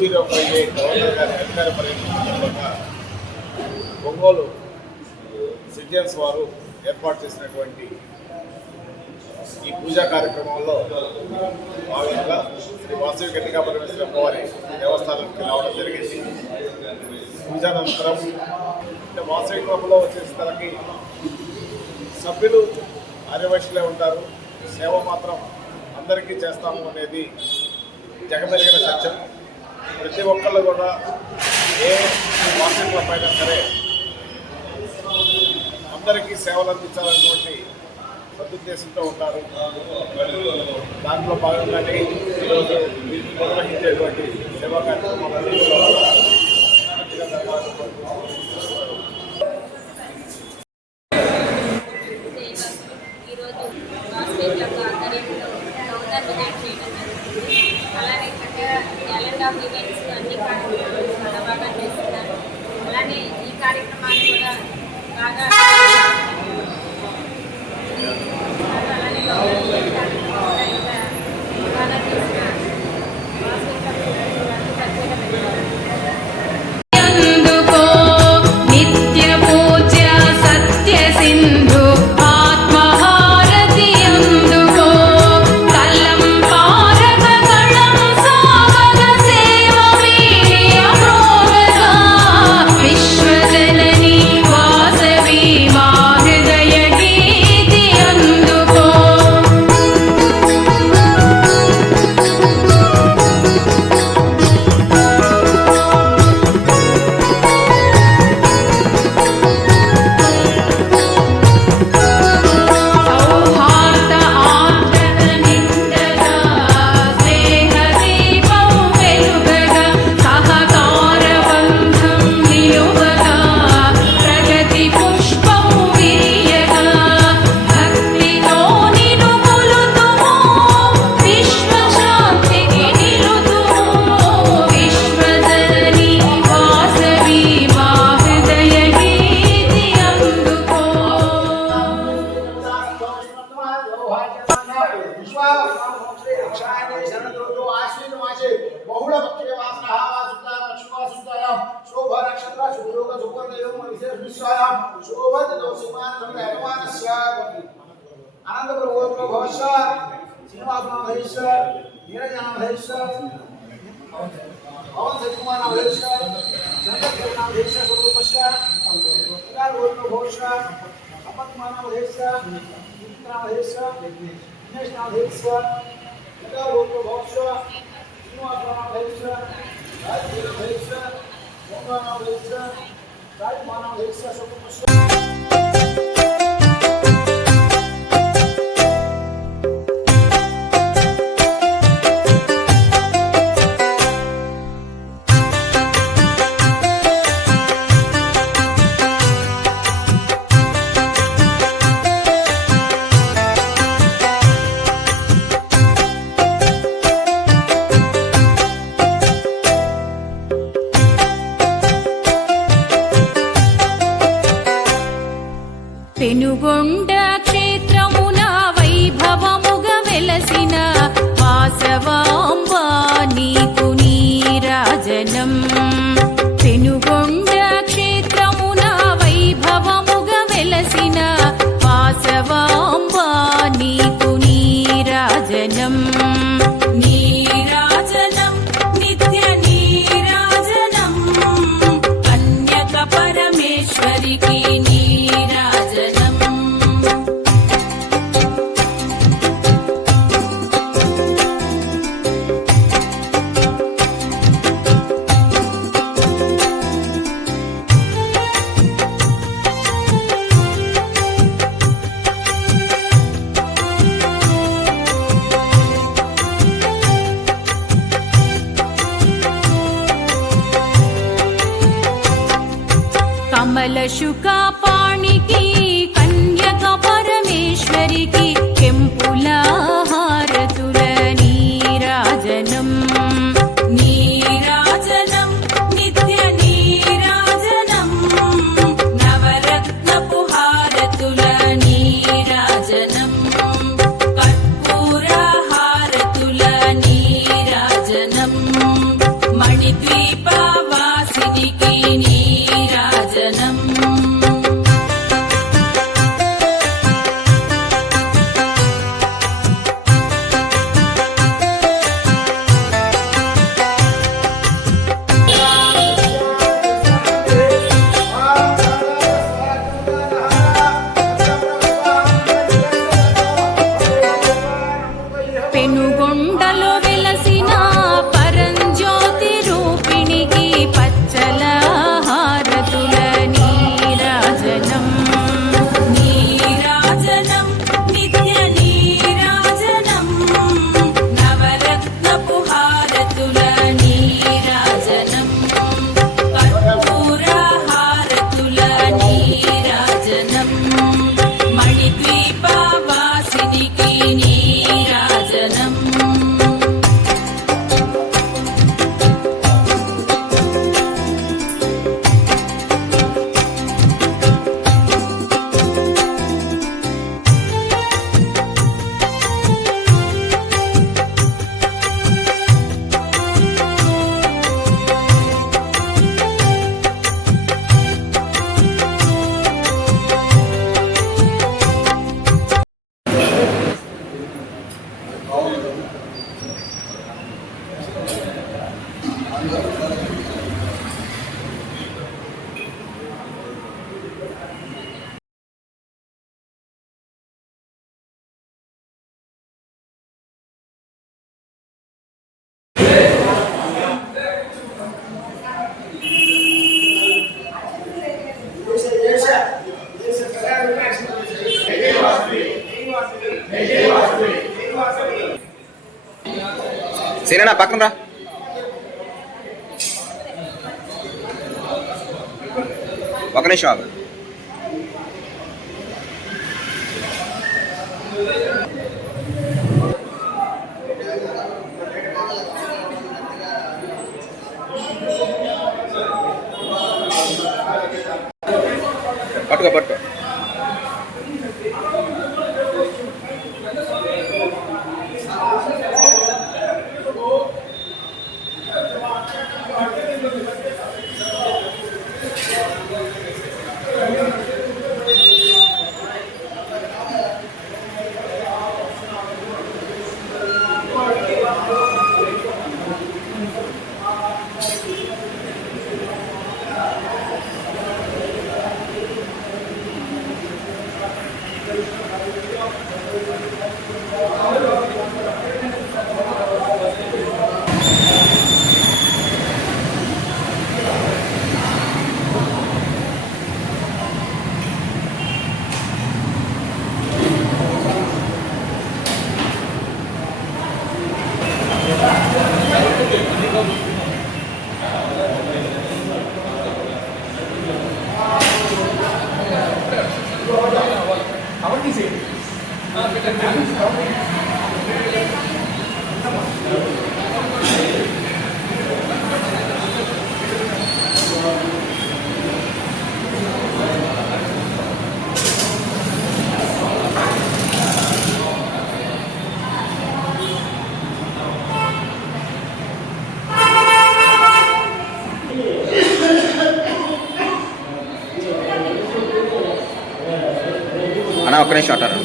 Zero five eight governor గారి అధికార పర్యటన ఒంగోలు సిటిజన్స్ వారు ఏర్పాటు చేసినటువంటి ఈ పూజా కార్యక్రమంలో భాగంగా శ్రీ వాసవి గట్టిగా పరమేశ్వర అమ్మవారి దేవస్థానానికి రావడం జరిగింది. పూజానంతరం అంటే వాసవి క్లబ్లో వచ్చేసి తనకి సభ్యులు ఆర్యవైశ్యులే ఉంటారు. సేవ మాత్రం అందరికీ చేస్తాము అనేది జగమెరిగిన సత్యం. ప్రతి ఒక్కళ్ళు కూడా ఏ మార్కెట్లో పైన సరే అందరికీ సేవలు అందించాలన్నటువంటి సదుద్దేశంతో ఉంటారు దాంట్లో భాగంగానే ఈరోజు నిర్వహించేటువంటి సేవా కార్యక్రమాలు ఈ కార్యక్రమాన్ని కూడా బాగా अनंतपुर भवश श्रीनिवासना भविष्य नीरजना भविष्य पवन सचिकुमार भविष्य चंद्रशेखरना भविष्य स्वरूपश्य पुकार गोविंद भविष्य अपत्माना भविष्य मित्रा भविष्य दिनेशना भविष्य पुकार गोविंद भविष्य Right, Manan Hexa, Sokumusu. Penugonda క్షేత్రమున వైభవముగ వెలసిన వాసవాంబా నీకు నీరాజనం. పెనుగొండ కమలశుకా పాణికి కన్యక పరమేశ్వరికి. రా పక్కన రా. ఒక నిమిషం అన్న ఒక్క నిమిషం అంటారు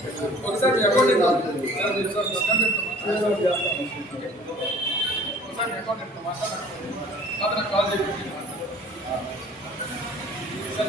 ఒకసారి మీ అకౌంట్ ఎంత? సార్ సార్ ఒకసారి అకౌంట్ నాకు కాల్ చేయండి. సార్